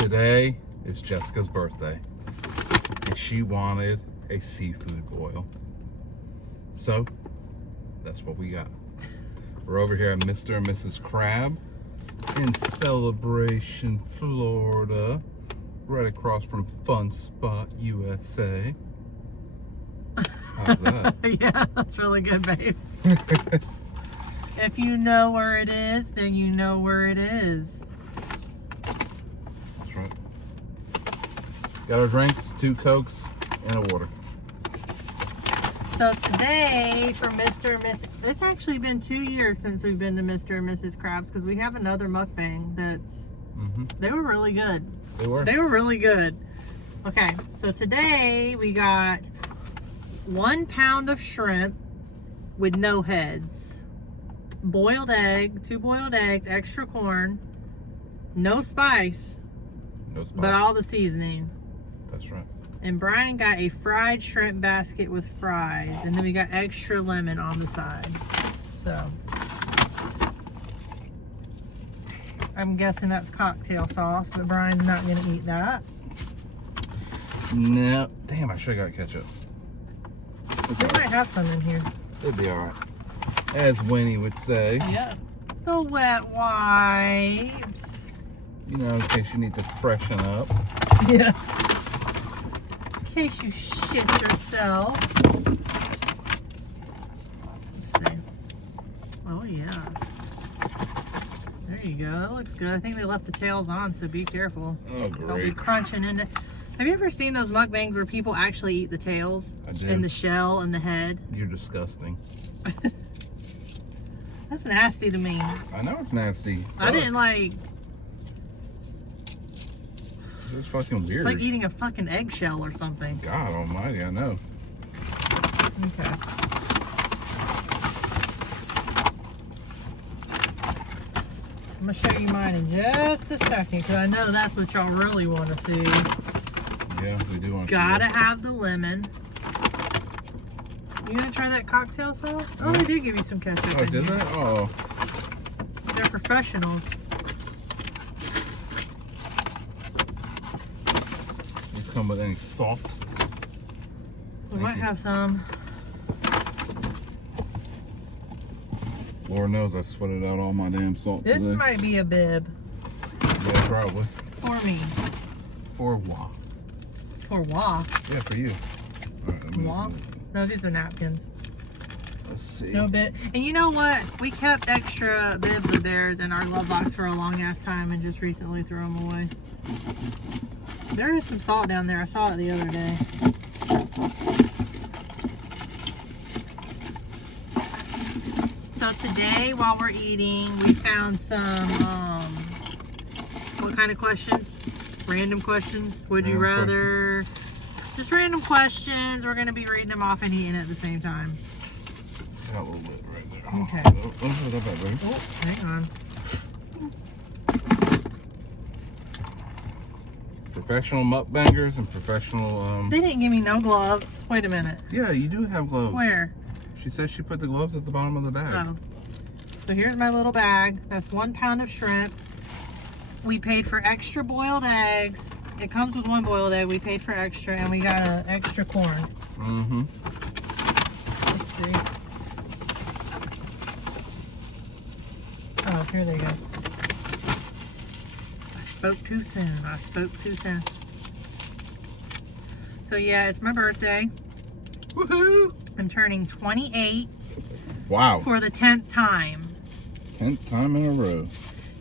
Today is Jessica's birthday, and she wanted a seafood boil. So, that's what we got. We're over here at Mr. and Mrs. Crab in Celebration, Florida, right across from Fun Spot USA. How's that? Yeah, that's really good, babe. If you know where it is, then you know where it is. That's right. Got our drinks, 2 Cokes, and a water. So today for Mr. and Mrs. It's actually been 2 years since we've been to Mr. and Mrs. Krabs because we have another mukbang that's... They were really good. They were? They were really good. Okay, so today we got 1 pound of shrimp with no heads. Boiled egg, 2 boiled eggs, extra corn, no spice. No spice. But all the seasoning. That's right. And Brian got a fried shrimp basket with fries. And then we got extra lemon on the side. So, I'm guessing that's cocktail sauce, but Brian's not going to eat that. No. Damn, I should have got ketchup. We might have some in here. It'll be alright. As Winnie would say. Yeah. The wet wipes. You know, in case you need to freshen up. Yeah. In case you shit yourself. Let's see. Oh, yeah. There you go. That looks good. I think they left the tails on, so be careful. Oh, They'll be great. crunching in it. Have you ever seen those mukbangs where people actually eat the tails? I did. And the shell and the head? You're disgusting. That's nasty to me. I know it's nasty. I didn't like... It's fucking weird. It's like eating a fucking eggshell or something. God almighty, I know. Okay. I'm gonna show you mine in just a second because I know that's what y'all really want to see. Yeah, we do want to. Gotta have the lemon. You gonna try that cocktail sauce? Oh, they did give you some ketchup. Oh, in did here. they? Oh. They're professionals. These come with any salt? We Thank might you. have some. Lord knows I sweated out all my damn salt This today. might be a bib Yeah, probably. for me. For what? For Wah. Yeah, for you. All right, let me- Wah? No, these are napkins. Let's see. No bit. And you know what? We kept extra bibs of theirs in our glove box for a long ass time and just recently threw them away. There is some salt down there. I saw it the other day. So today, while we're eating, we found some, what kind of questions? Random questions? Would you Random rather? Just random questions. We're going to be reading them off and eating at the same time. Got a little bit right there. Okay. Oh, oh, that back, baby. Oh, hang on. Professional mukbangers and professional, They didn't give me no gloves. Wait a minute. Yeah, you do have gloves. Where? She says she put the gloves at the bottom of the bag. Oh. So here's my little bag. That's 1 pound of shrimp. We paid for extra boiled eggs. It comes with 1 boiled egg. We paid for extra, and we got an extra corn. Mm-hmm. Let's see. Oh, here they go. I spoke too soon. I spoke too soon. So yeah, it's my birthday. Woohoo! I'm turning 28 Wow. for the 10th time. 10th time in a row.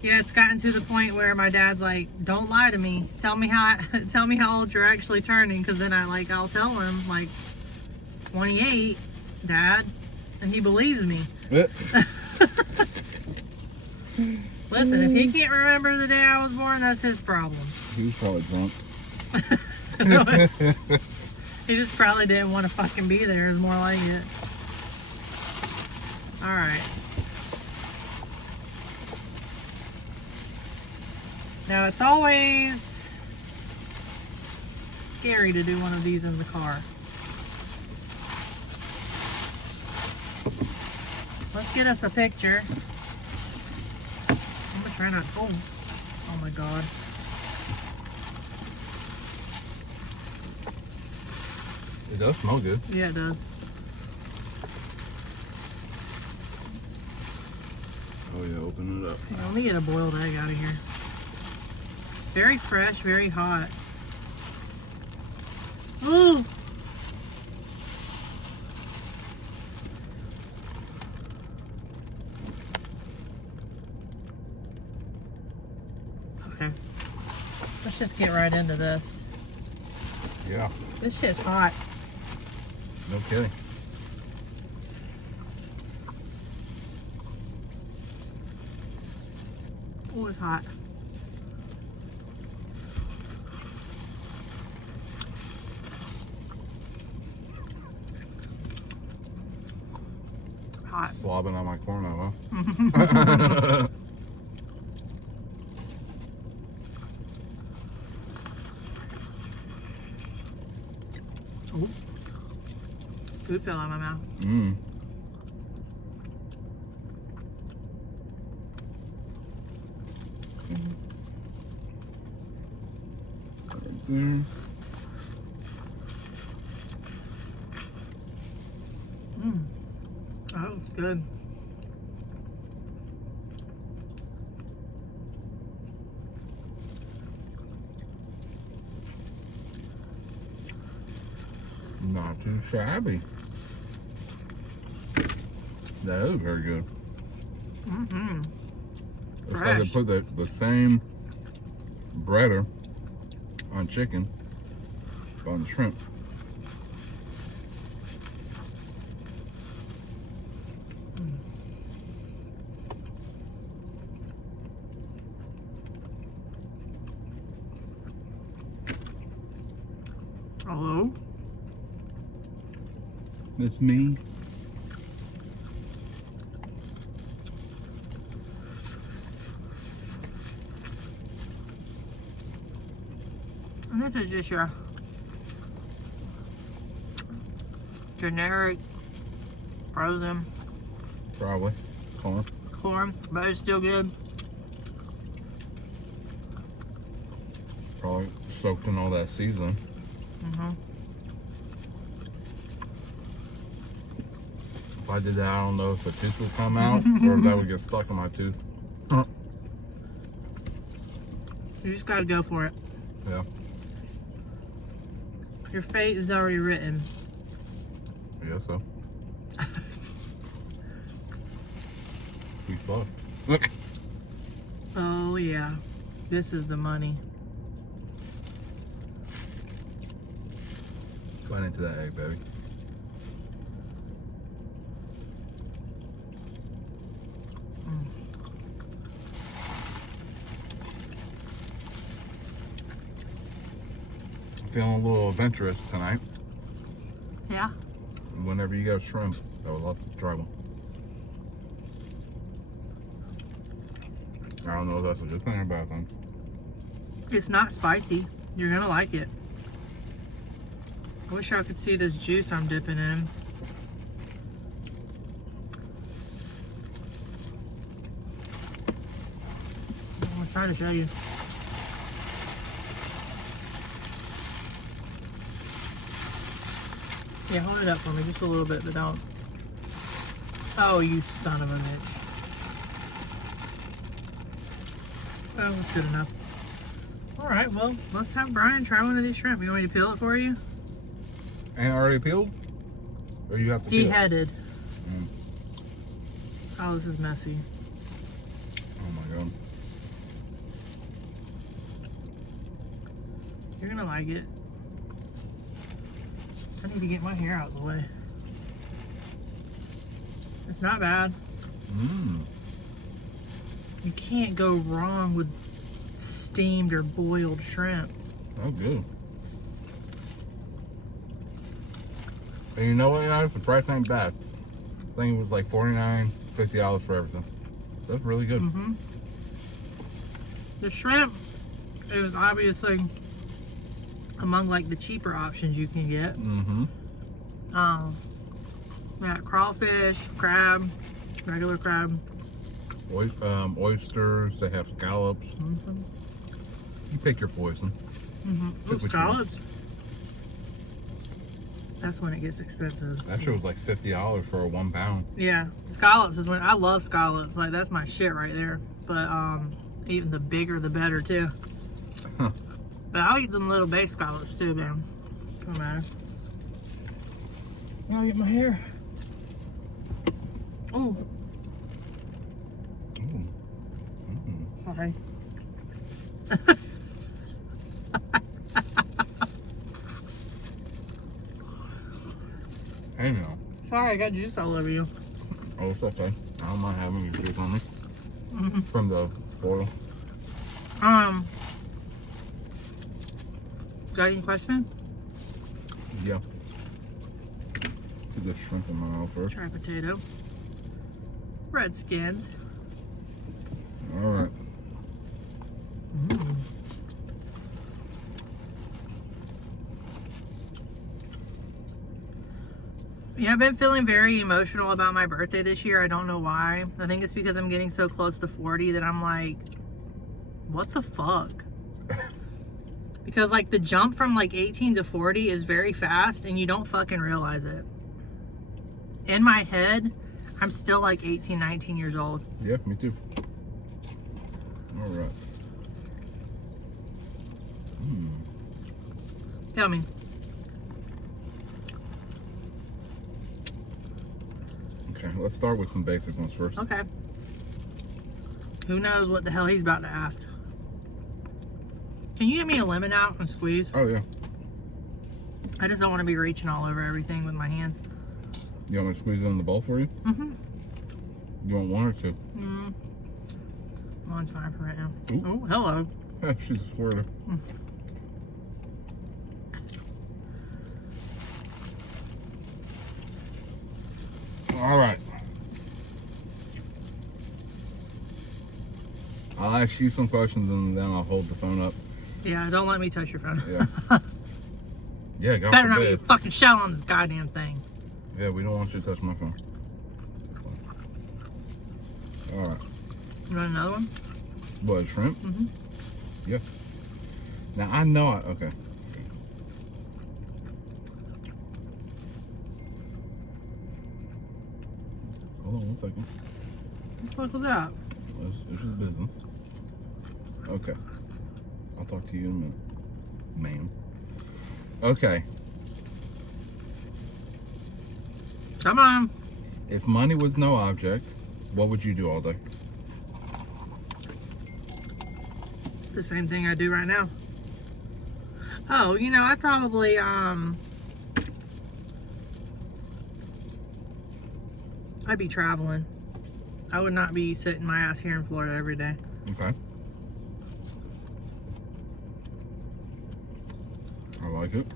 Yeah, it's gotten to the point where my dad's like, "Don't lie to me. Tell me how old you're actually turning, because then I'll tell him like 28, Dad, and he believes me." Listen, if he can't remember the day I was born, that's his problem. He was probably drunk. He just probably didn't want to fucking be there, is more like it. Alright. Now, it's always scary to do one of these in the car. Let's get us a picture. I'm gonna try not. Oh my god. It does smell good. Yeah, it does. Oh yeah, open it up. Yeah, let me get a boiled egg out of here. Very fresh, very hot. Ooh! Okay. Let's just get right into this. Yeah. This shit's hot. No kidding. Oh, it's hot. Hot. Slobbing on my corn, huh? Ooh. Food fell out of my mouth. Mmm. Mmm. That was good. Not too shabby. That is very good. Mm-hmm. It's like Fresh. they put the same breader on chicken, on shrimp. Hello? It's me. And this is just your generic frozen Probably. Corn. corn, but it's still good. Probably soaked in all that seasoning. Mm-hmm. If I did that, I don't know if a tooth would come out or if that would get stuck in my tooth. You just gotta go for it. Yeah. Your fate is already written. I guess so. We fucked. Look. Oh yeah, this is the money. Bite into that egg, baby. Feeling a little adventurous tonight. Yeah. Whenever you get a shrimp, I would love to try one. I don't know if that's a good thing or a bad thing. It's not spicy. You're gonna like it. I wish I could see this juice I'm dipping in. I'm trying to show you. Yeah, hold it up for me just a little bit, but don't. Oh, you son of a bitch. Oh, that's good enough. All right, well, let's have Brian try one of these shrimp. You want me to peel it for you? Ain't already peeled? Or you have to peel it? Deheaded. Mm. Oh, this is messy. Oh my god. You're gonna like it. I need to get my hair out of the way. It's not bad. Mmm. You can't go wrong with steamed or boiled shrimp. Oh, good. And you know what, guys? The price ain't bad. I think it was like $49, $50 for everything. That's really good. Mm-hmm. The shrimp is obviously among like the cheaper options you can get. Mm-hmm. We got crawfish, crab, regular crab. Oysters, they have scallops. Mm-hmm. You pick your poison. Mm-hmm. Pick what you want. Scallops. That's when it gets expensive. That shit was like $50 for a 1 pound. Yeah, scallops is when I love scallops. Like that's my shit right there. But even the bigger the better too. Huh. But I'll eat them little bay scallops too, man. Don't matter. I'll get my hair. Oh, Ooh. Mm. sorry. Hey now. Sorry, I got juice all over you. Oh, it's okay. I don't mind having your juice on me. Mm-hmm. From the boil. Got any question? Yeah. Put the shrimp in my mouth first. Try potato. Red skins. Alright. Mm. Yeah, I've been feeling very emotional about my birthday this year. I don't know why. I think it's because I'm getting so close to 40 that I'm like, what the fuck? Because like the jump from like 18 to 40 is very fast and you don't fucking realize it. In my head, I'm still like 18, 19 years old. Yeah, me too. Alright. Tell me. Okay, let's start with some basic ones first. Okay. Who knows what the hell he's about to ask? Can you give me a lemon out and squeeze? Oh, yeah. I just don't want to be reaching all over everything with my hands. You want me to squeeze it in the bowl for you? Mm-hmm. You want one or two? One's fine for right now. Ooh. Oh, hello. She's a squirter. Alright. I'll ask you some questions and then I'll hold the phone up. Yeah, don't let me touch your phone. Yeah. Yeah, God Better not be forbid. fucking shell on this goddamn thing. Yeah, we don't want you to touch my phone. Alright. You want another one? What, shrimp? Mm-hmm. Yeah. Now I know okay. Hold on 1 second. What the fuck was that? It's just business. Okay. I'll talk to you in a minute, ma'am. Okay. Come on. If money was no object, what would you do all day? The same thing I do right now. Oh, you know, I'd probably, I'd be traveling. I would not be sitting my ass here in Florida every day. Okay. I like it.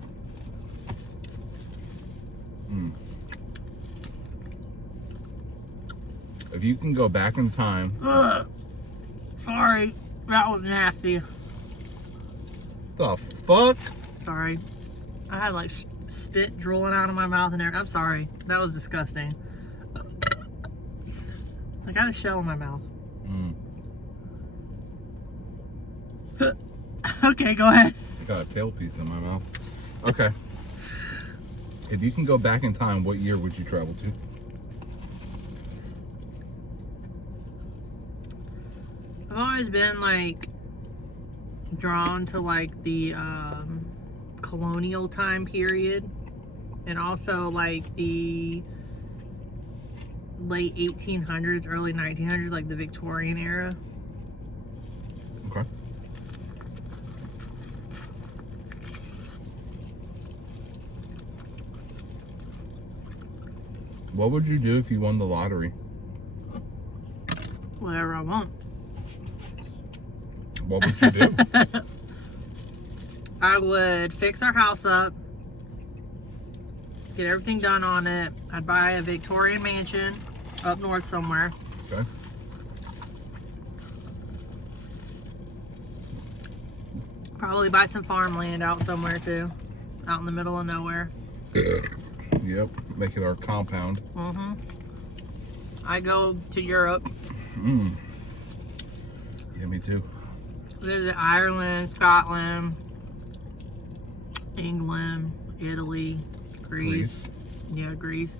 If you can go back in time, Ugh. Sorry, that was nasty. the fuck? Sorry. I had like spit drooling out of my mouth and everything. I'm sorry. That was disgusting. I got a shell in my mouth. Okay, go ahead. I got a tail piece in my mouth. Okay. If you can go back in time, what year would you travel to? I've always been like drawn to like the colonial time period and also like the late 1800s, early 1900s, like the Victorian era. Okay. What would you do if you won the lottery? Whatever I want. What would you do? I would fix our house up, get everything done on it. I'd buy a Victorian mansion up north somewhere. Okay. Probably buy some farmland out somewhere too, out in the middle of nowhere. Yep. Make it our compound. Mm-hmm. I go to Europe. Yeah, me too. Visit Ireland, Scotland, England, Italy, Grease. Yeah, Grease.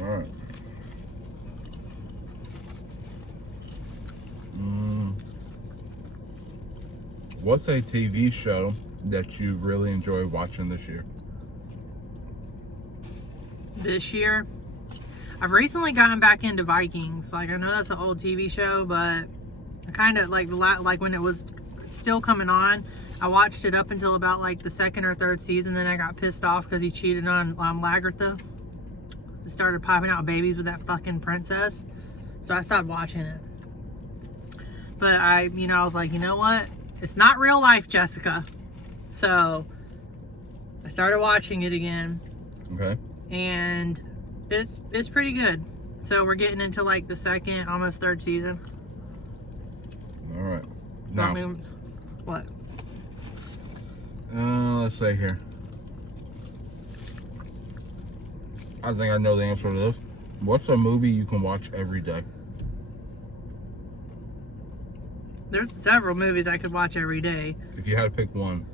All right. What's a TV show that you really enjoy watching this year? This year, I've recently gotten back into Vikings. Like, I know that's an old TV show, but I kind of like when it was still coming on. I watched it up until about like the second or third season. Then I got pissed off because he cheated on Lagertha. He started popping out babies with that fucking princess. So I stopped watching it. But I was like, you know what? It's not real life, Jessica. So I started watching it again. Okay. And it's pretty good. So we're getting into like the second, almost third season. All right. Now, what? Let's say here. I think I know the answer to this. What's a movie you can watch every day? There's several movies I could watch every day. If you had to pick one.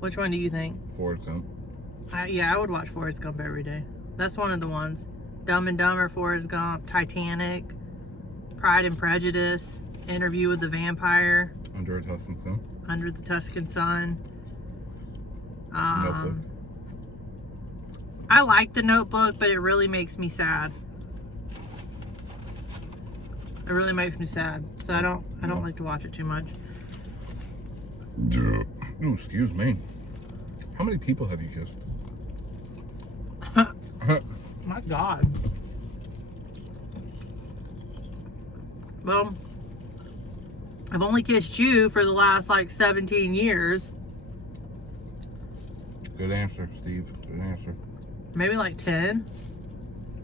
Which one do you think? Forrest Gump. I would watch Forrest Gump every day. That's one of the ones. Dumb and Dumber, Forrest Gump, Titanic, Pride and Prejudice, Interview with the Vampire, Under the Tuscan Sun. Under the Tuscan Sun. Notebook. I like The Notebook, but it really makes me sad. It really makes me sad. So I don't like to watch it too much. Ooh, excuse me. How many people have you kissed? My God. Well, I've only kissed you for the last like 17 years. Good answer, Steve. Good answer. Maybe like 10.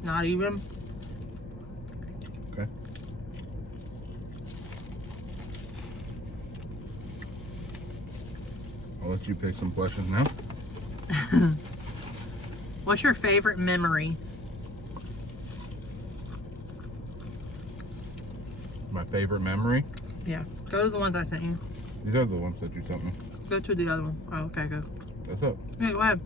Not even. Okay. I'll let you pick some questions now. What's your favorite memory? My favorite memory? Yeah. Go to the ones I sent you. These are the ones that you sent me. Go to the other one. Oh, okay, go. That's it. Yeah, go ahead.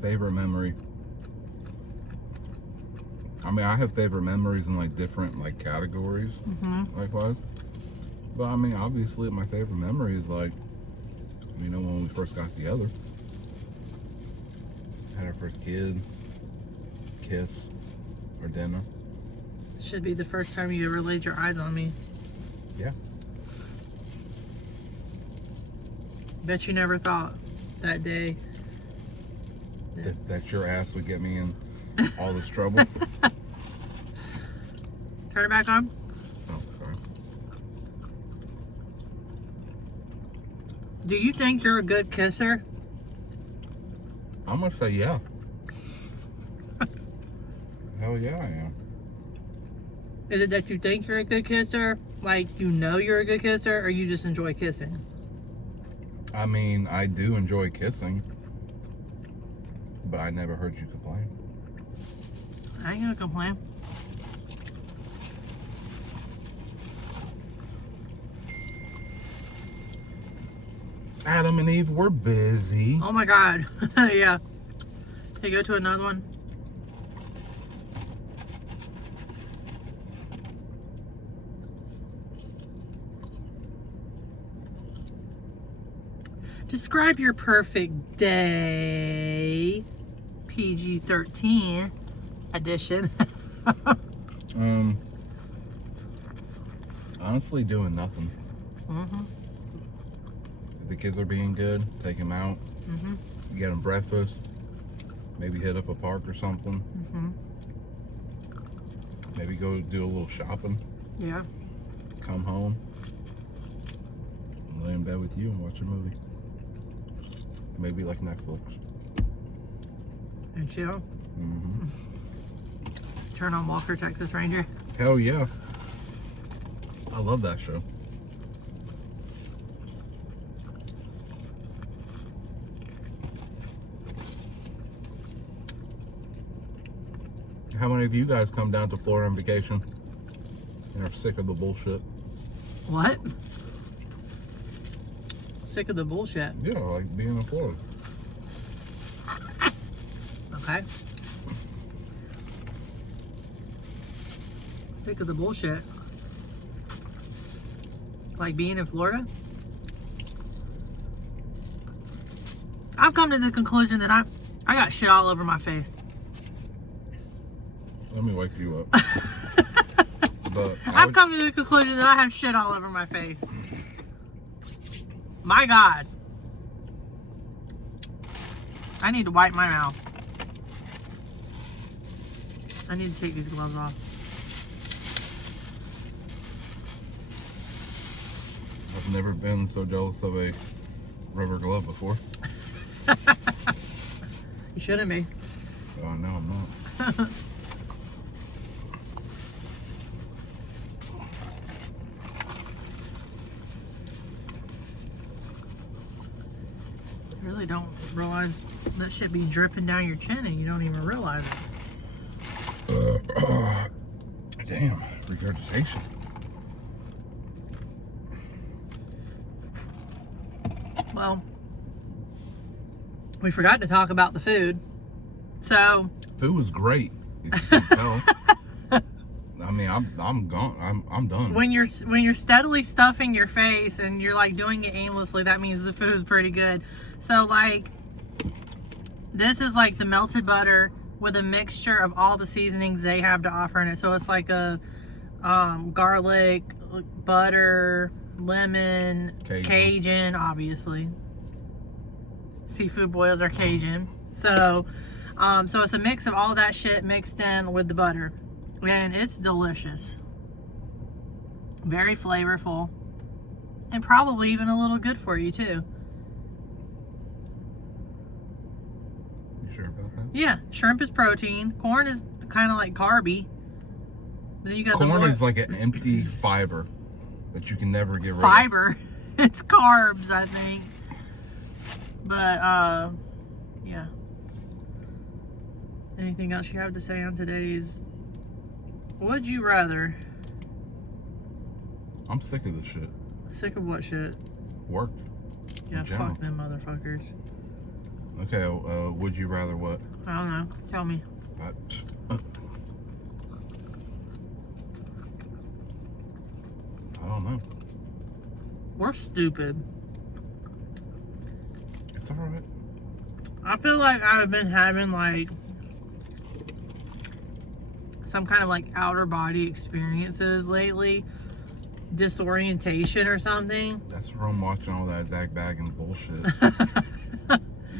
Favorite memory. I mean, I have favorite memories in like different like categories, likewise. But I mean, obviously, my favorite memory is like, when we first got together, had our first kid, kiss, or dinner. Should be the first time you ever laid your eyes on me. Yeah. Bet you never thought that day. That your ass would get me in all this trouble. Turn it back on. Oh, sorry. Do you think you're a good kisser? I'm gonna say yeah. Hell yeah, I am. Is it that you think you're a good kisser? Like, you know you're a good kisser, or you just enjoy kissing? I mean, I do enjoy kissing, but I never heard you complain. I ain't gonna complain. Adam and Eve, we're busy. Oh my God. Yeah. Hey, go to another one. Describe your perfect day. PG-13 edition. Honestly, doing nothing. If the kids are being good, take them out, get them breakfast, maybe hit up a park or something. Maybe go do a little shopping. Yeah. Come home, lay in bed with you and watch a movie. Maybe like Netflix. And chill. Turn on Walker, Texas Ranger. Hell yeah. I love that show. How many of you guys come down to Florida on vacation and are sick of the bullshit? What? Sick of the bullshit. Yeah, like being in Florida. Okay. Sick of the bullshit. Like being in Florida. I've come to the conclusion that I got shit all over my face. Let me wake you up. But I've come to the conclusion that I have shit all over my face. My God. I need to wipe my mouth. I need to take these gloves off. I've never been so jealous of a rubber glove before. You shouldn't be. Oh, no, I'm not. You really don't realize that shit be dripping down your chin and you don't even realize it. Damn, regurgitation. Well, we forgot to talk about the food. So Food was great. If you can tell. I mean, I'm gone. I'm done. when you're steadily stuffing your face and you're like doing it aimlessly, that means the food is pretty good. So like, this is like the melted butter with a mixture of all the seasonings they have to offer in it. So it's like a garlic, butter, lemon, Cajun, obviously. Seafood boils are Cajun. So it's a mix of all that shit mixed in with the butter. And it's delicious. Very flavorful. And probably even a little good for you too. You sure about that? Yeah, shrimp is protein. Corn is kind of like carby. Then you got corn is like an empty fiber that you can never get rid of. Fiber. It's carbs, I think. But yeah. Anything else you have to say on today's Would You Rather? I'm sick of this shit. Sick of what shit? Work. Yeah, in general. fuck them motherfuckers. Okay, would you rather what? I don't know. Tell me. I don't know. We're stupid. It's alright. I feel like I've been having like some kind of like outer body experiences lately. Disorientation or something. That's where I'm watching all that Zach Baggins bullshit.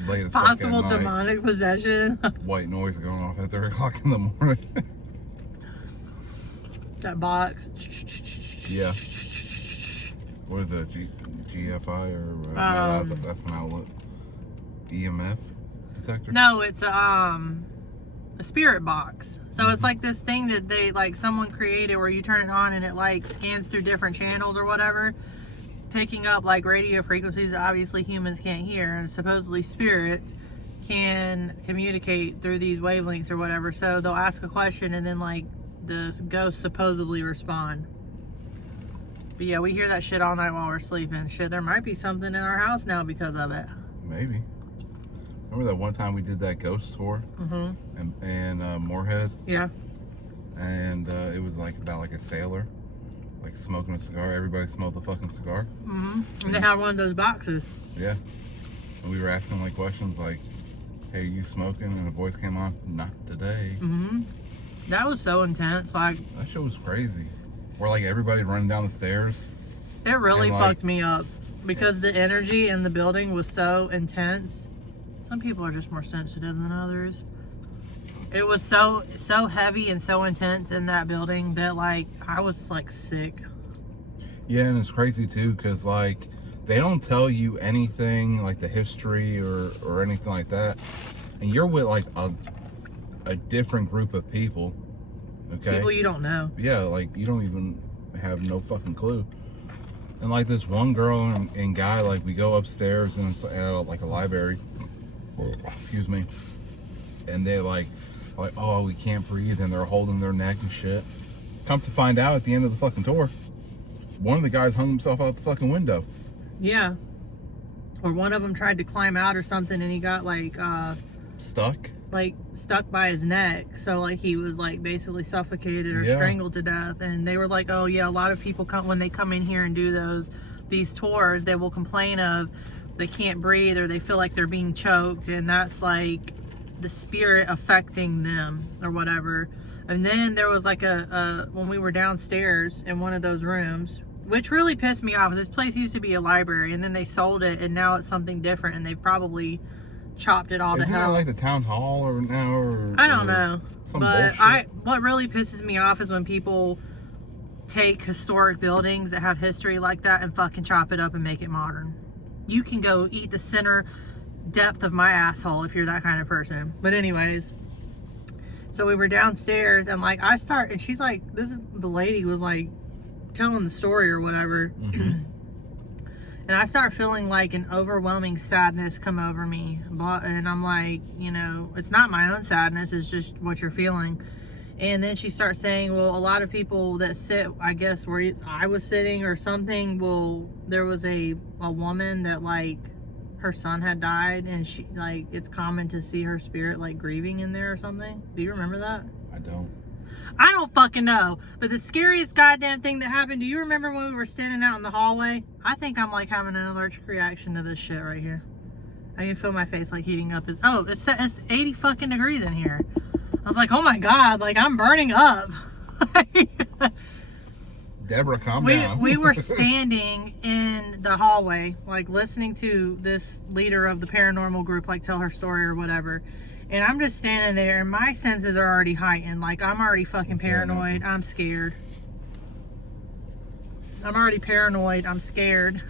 Late as Possible fucking night. demonic possession. White noise going off at 3 o'clock in the morning. That box. Yeah. What is that? GFI or no, that's an outlet. EMF detector? No, it's a spirit box. So it's like this thing that they like someone created where you turn it on and it like scans through different channels or whatever, picking up like radio frequencies that obviously humans can't hear, and supposedly spirits can communicate through these wavelengths or whatever. So they'll ask a question and then like the ghosts supposedly respond. But yeah, we hear that shit all night while we're sleeping. Shit, there might be something in our house now because of it. Maybe. Remember that one time we did that ghost tour in Moorhead? Yeah. And it was like about like a sailor, like smoking a cigar. Everybody smelled the fucking cigar. And they had one of those boxes. Yeah. And we were asking like questions like, "Hey, are you smoking?" And a voice came on, "Not today." That was so intense. Like, that shit was crazy. Where like everybody running down the stairs. it really and, like, fucked me up because the energy in the building was so intense. Some people are just more sensitive than others. It was so heavy and so intense in that building that like I was like sick. Yeah, and it's crazy too because like they don't tell you anything like the history or anything like that, and you're with like a different group of people. Okay. People you don't know. Yeah, like you don't even have no fucking clue. And like this one girl and guy, like we go upstairs and it's at like a library. Excuse me. And they like, oh, we can't breathe, and they're holding their neck and shit. Come to find out, at the end of the fucking tour, one of the guys hung himself out the fucking window. Yeah. or one of them tried to climb out or something, and he got like Stuck? like stuck by his neck, so like he was like basically suffocated or strangled to death. And they were like, oh yeah, a lot of people come when they come in here and do these tours, they will complain of they can't breathe or they feel like they're being choked, and that's like the spirit affecting them or whatever. And then there was like when we were downstairs in one of those rooms, which really pissed me off. This place used to be a library, and then they sold it, and now it's something different, and they've probably chopped it all to hell. Isn't that like the town hall or now? Or I don't know. Some but bullshit. What really pisses me off is when people take historic buildings that have history like that and fucking chop it up and make it modern. You can go eat the center depth of my asshole if you're that kind of person. But anyways, so we were downstairs, and like and she's like, the lady was like telling the story or whatever. Mm-hmm. And I start feeling like an overwhelming sadness come over me. And I'm like, you know, it's not my own sadness, it's just what you're feeling. And then she starts saying, well, a lot of people that sit, I guess, where I was sitting or something, well, there was a woman that, like, her son had died, and she, like, it's common to see her spirit, like, grieving in there or something. Do you remember that? I don't. I don't fucking know. But the scariest goddamn thing that happened, do you remember when we were standing out in the hallway? I think I'm like having an allergic reaction to this shit right here. I can feel my face like heating up. It's 80 fucking degrees in here. I was like, oh my God, like I'm burning up. Deborah, calm down. We were standing in the hallway, like listening to this leader of the paranormal group, like tell her story or whatever. And I'm just standing there, and my senses are already heightened. Like, I'm already fucking paranoid. I'm scared. I'm already paranoid. I'm scared.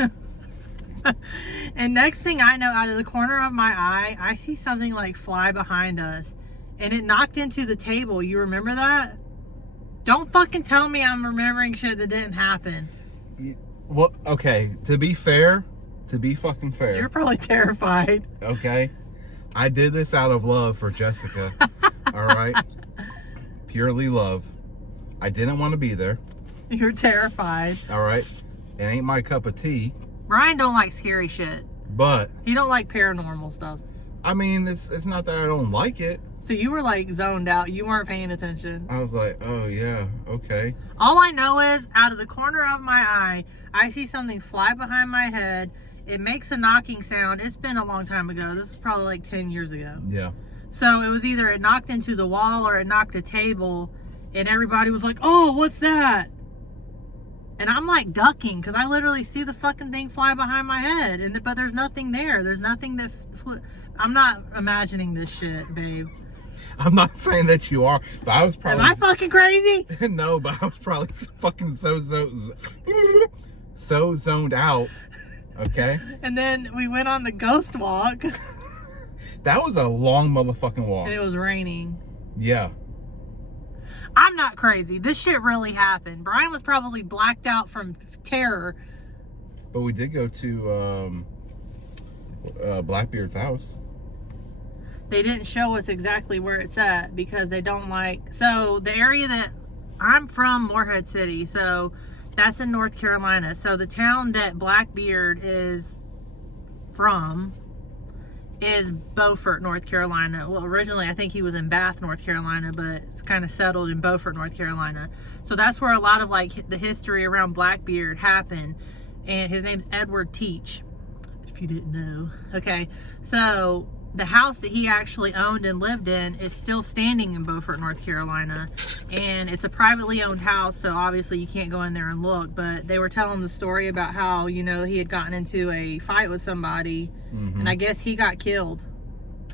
And next thing I know, out of the corner of my eye, I see something, like, fly behind us. And it knocked into the table. You remember that? Don't fucking tell me I'm remembering shit that didn't happen. Well, okay, to be fucking fair. You're probably terrified. Okay? I did this out of love for Jessica. All right? Purely love. I didn't want to be there. You're terrified. All right? It ain't my cup of tea. Brian don't like scary shit. But He don't like paranormal stuff. I mean, it's not that I don't like it. So you were like zoned out. You weren't paying attention. I was like, oh yeah, okay. All I know is out of the corner of my eye, I see something fly behind my head. It makes a knocking sound. It's been a long time ago. This is probably like 10 years ago. Yeah. So it was either it knocked into the wall or it knocked a table, and everybody was like, oh, what's that? And I'm like ducking because I literally see the fucking thing fly behind my head. But there's nothing there. There's nothing that I'm not imagining this shit, babe. I'm not saying that you are, but I was probably... Am I fucking crazy? No, but I was probably fucking so zoned out. Okay? And then we went on the ghost walk. That was a long motherfucking walk. And it was raining. Yeah. I'm not crazy. This shit really happened. Brian was probably blacked out from terror. But we did go to Blackbeard's house. They didn't show us exactly where it's at because they don't like... So the area that I'm from, Morehead City, so that's in North Carolina. So the town that Blackbeard is from is Beaufort, North Carolina. Well, originally I think he was in Bath, North Carolina, but it's kind of settled in Beaufort, North Carolina. So that's where a lot of like the history around Blackbeard happened. And his name's Edward Teach, if you didn't know. Okay, so the house that he actually owned and lived in is still standing in Beaufort, North Carolina. And it's a privately owned house, so obviously you can't go in there and look. But they were telling the story about how, you know, he had gotten into a fight with somebody, and I guess he got killed.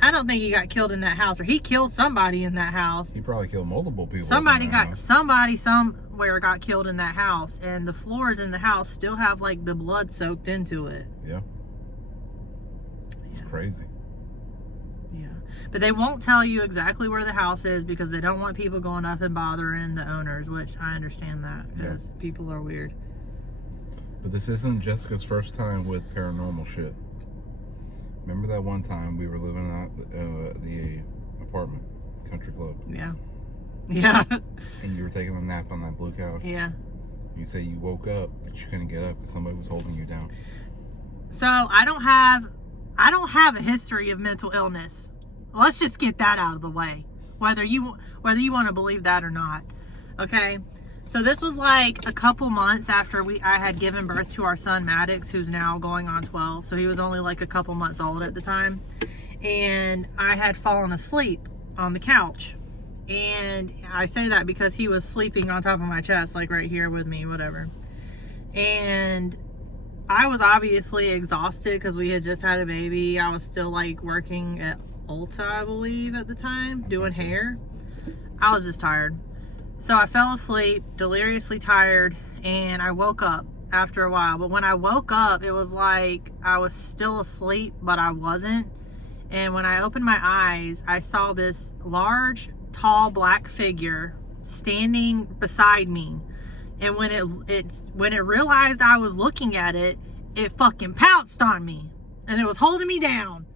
I don't think he got killed in that house, or he killed somebody in that house. He probably killed multiple people. Somebody somewhere got killed in that house, and the floors in the house still have like the blood soaked into it. Yeah. It's crazy. Yeah, but they won't tell you exactly where the house is because they don't want people going up and bothering the owners, which I understand that because people are weird. But this isn't Jessica's first time with paranormal shit. Remember that one time we were living at the apartment, country club? Yeah. Yeah. And you were taking a nap on that blue couch? Yeah. You say you woke up, but you couldn't get up because somebody was holding you down. So I don't have a history of mental illness. Let's just get that out of the way, whether you want to believe that or not. Okay, so this was like a couple months after I had given birth to our son Maddox, who's now going on 12. So he was only like a couple months old at the time, and I had fallen asleep on the couch. And I say that because he was sleeping on top of my chest, like right here with me, whatever. And I was obviously exhausted because we had just had a baby. I was still like working at Ulta, I believe, at the time, doing hair. I was just tired. So I fell asleep, deliriously tired, and I woke up after a while. But when I woke up, it was like I was still asleep, but I wasn't. And when I opened my eyes, I saw this large, tall, black figure standing beside me. And when it realized I was looking at it, it fucking pounced on me. And it was holding me down.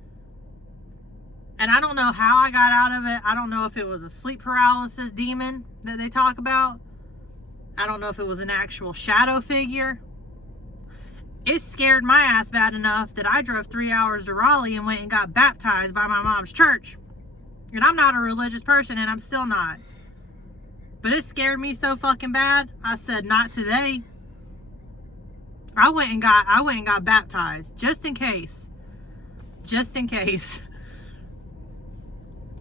And I don't know how I got out of it. I don't know if it was a sleep paralysis demon that they talk about. I don't know if it was an actual shadow figure. It scared my ass bad enough that I drove 3 hours to Raleigh and went and got baptized by my mom's church. And I'm not a religious person, and I'm still not. But it scared me so fucking bad. I said, not today. I went and got baptized just in case. Just in case.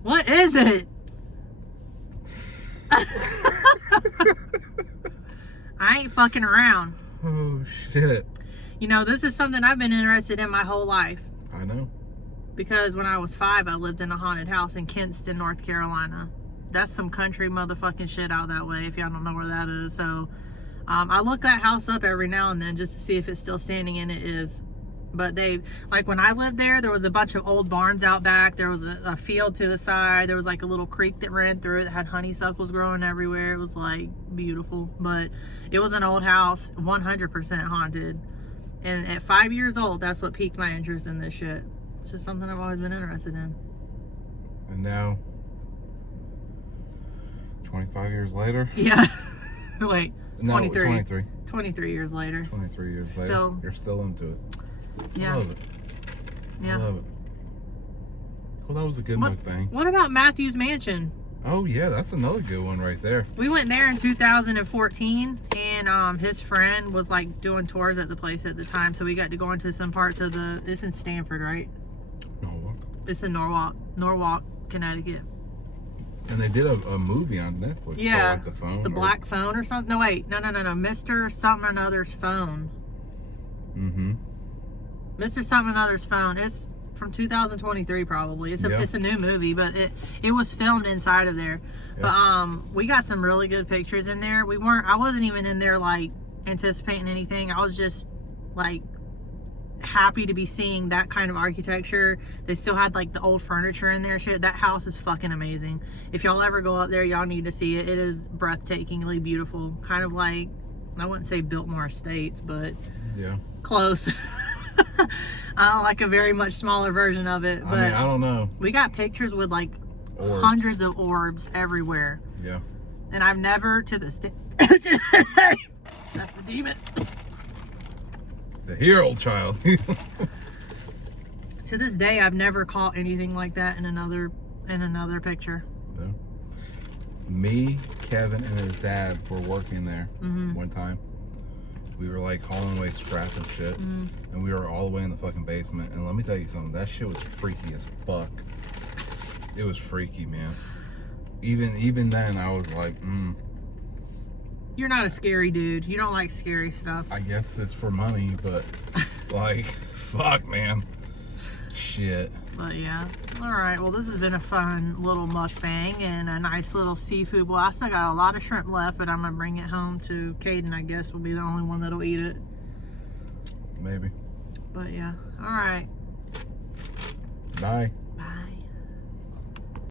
What is it? I ain't fucking around. Oh shit. You know, this is something I've been interested in my whole life. I know. Because when I was 5, I lived in a haunted house in Kinston, North Carolina. That's some country motherfucking shit out that way, if y'all don't know where that is. So, I look that house up every now and then just to see if it's still standing, and it is. But like when I lived there, there was a bunch of old barns out back. There was a field to the side. There was like a little creek that ran through it that had honeysuckles growing everywhere. It was like beautiful. But it was an old house, 100% haunted. And at 5 years old, that's what piqued my interest in this shit. It's just something I've always been interested in. And now, 25 years later? Yeah. Wait, No, 23. 23 years later. 23 years later. You're still into it. Yeah. I love it. Yeah. I love it. Well, that was a good mukbang. What about Matthew's Mansion? Oh, yeah, that's another good one right there. We went there in 2014, and his friend was like doing tours at the place at the time, so we got to go into some parts of it's in Stamford, right? Norwalk. It's in Norwalk, Connecticut. And they did a movie on Netflix. Yeah. Called, like, the phone. The Black Phone or something? No, wait. No. Mr. Something or Another's Phone. Mm-hmm. Mr. Something or Another's Phone. It's from 2023 probably. It's a new movie, but it was filmed inside of there. Yep. But we got some really good pictures in there. I wasn't even in there like anticipating anything. I was just like happy to be seeing that kind of architecture. They still had like the old furniture in there. Shit, that house is fucking amazing. If y'all ever go up there, y'all need to see it. It is breathtakingly beautiful. Kind of like, I wouldn't say Biltmore Estates, but yeah, close. Like a very much smaller version of it. But I mean, I don't know. We got pictures with like hundreds of orbs everywhere. Yeah. And I've never to this day. That's the demon. Here, old child. To this day, I've never caught anything like that in another picture. No. Me, Kevin, and his dad were working there one time. We were like hauling away scrap and shit, and we were all the way in the fucking basement. And let me tell you something, that shit was freaky as fuck. It was freaky, man. Even then, I was like, You're not a scary dude. You don't like scary stuff. I guess it's for money, but like, fuck, man. Shit. But yeah. Alright, well this has been a fun little mukbang and a nice little seafood boil. I still got a lot of shrimp left, but I'm going to bring it home to Caden, I guess, will be the only one that'll eat it. Maybe. But yeah. Alright. Bye.